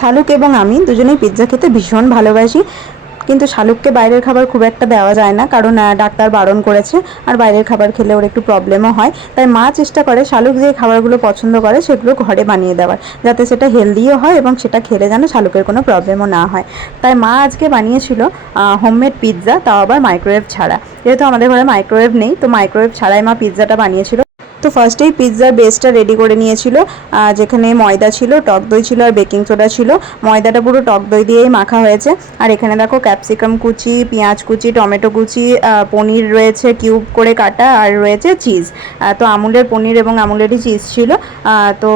শালুক এবং আমি দুজনেই পিৎজা খেতে ভীষণ ভালোবাসি, কিন্তু শালুককে বাইরের খাবার খুব একটা দেওয়া যায় না, কারণ ডাক্তার বারণ করেছে। আর বাইরের খাবার খেলে ওর একটু প্রবলেমও হয়, তাই মা চেষ্টা করে শালুক যে খাবারগুলো পছন্দ করে সেগুলো ঘরে বানিয়ে দেওয়ার, যাতে সেটা হেলদিও হয় এবং সেটা খেলে যেন শালুকের কোনো প্রবলেমও না হয়। তাই মা আজকে বানিয়েছিল হোমমেড পিৎজা, তাও আবার মাইক্রোওয়েভ ছাড়া। যেহেতু আমাদের ঘরে মাইক্রোওয়েভ নেই, তো মাইক্রোওয়েভ ছাড়াই মা পিৎজাটা বানিয়েছিল। তো ফার্স্টেই পিৎজার বেসটা রেডি করে নিয়েছিল, যেখানে ময়দা ছিল, টক দই ছিল আর বেকিং সোডা ছিল। ময়দাটা পুরো টক দই দিয়েই মাখা হয়েছে। আর এখানে দেখো ক্যাপসিকাম কুচি, পেঁয়াজ কুচি, টমেটো কুচি, পনির রয়েছে কিউব করে কাটা, আর রয়েছে চিজ। তো আমুলের পনির এবং আমুলেরই চিজ ছিল। তো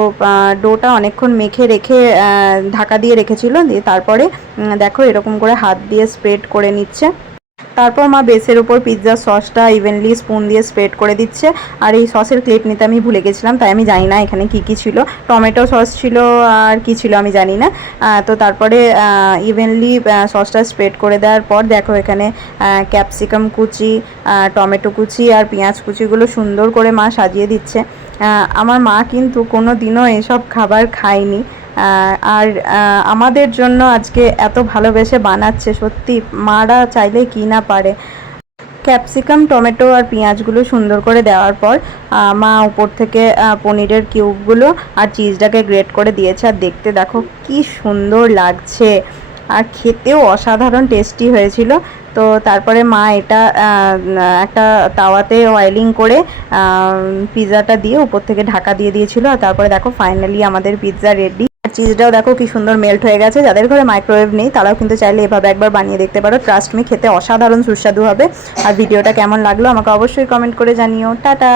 ডোটা অনেকক্ষণ মেখে রেখে ঢাকা দিয়ে রেখেছিল, দিয়ে তারপরে দেখো এরকম করে হাত দিয়ে স্প্রেড করে নিচ্ছে। তারপর মা বেসের উপর পিৎজার সসটা ইভেনলি স্পুন দিয়ে স্প্রেড করে দিচ্ছে। আর এই সসের ক্লিপ নিতে আমি ভুলে গেছিলাম, তাই আমি জানি না এখানে কি কি ছিল। টমেটো সস ছিল আর কি ছিল আমি জানি না। তো তারপরে ইভেনলি সসটা স্প্রেড করে দেওয়ার পর দেখো এখানে ক্যাপসিকাম কুচি, টমেটো কুচি আর পেঁয়াজ কুচিগুলো সুন্দর করে মা সাজিয়ে দিচ্ছে। আমার মা কিন্তু কোনো দিনও এসব খাবার খায়নি, আর আমাদের জন্য আজকে এত ভালোবেসে বানাচ্ছে, সত্যি মারা চাইলে কি না পারে। ক্যাপসিকাম, টমেটো আর পেঁয়াজগুলো সুন্দর করে দেওয়ার পর মা উপর থেকে পনিরের কিউবগুলো আর চিজটাকে গ্রেট করে দিয়েছে। আর দেখতে দেখো কি সুন্দর লাগছে, আর খেতেও অসাধারণ টেস্টি হয়েছিল। তো তারপরে মা এটা একটা তাওয়াতে অয়েলিং করে পিৎজাটা দিয়ে উপর থেকে ঢাকা দিয়ে দিয়েছিল। আর তারপরে দেখো ফাইনালি আমাদের পিৎজা রেডি। আর চিজটাও দেখো কি সুন্দর মেল্ট হয়ে গেছে। যাদের ঘরে মাইক্রোওয়েভ নেই তারাও কিন্তু চাইলে এভাবে একবার বানিয়ে দেখতে পারো, ট্রাস্ট মি খেতে অসাধারণ সুস্বাদু হবে। আর ভিডিওটা কেমন লাগলো আমাকে অবশ্যই কমেন্ট করে জানিও। টাটা।